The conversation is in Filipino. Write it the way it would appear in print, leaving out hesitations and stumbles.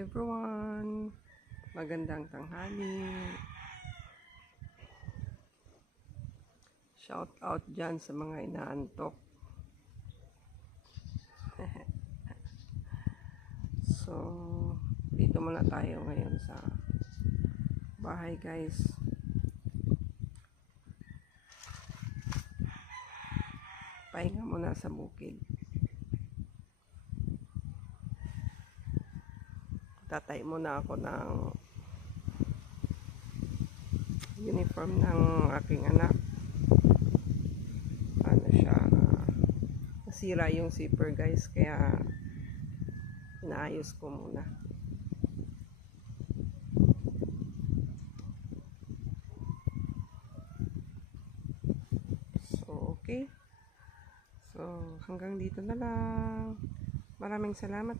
everyone! Magandang tanghali. Shout out dyan sa mga inaantok. So, dito muna tayo ngayon sa bahay, guys. Pahinga muna sa bukid. Tatay muna ako ng uniform ng aking anak. Ano siya, nasira yung zipper, guys, kaya inaayos ko muna. So, okay. So, hanggang dito na lang. Maraming salamat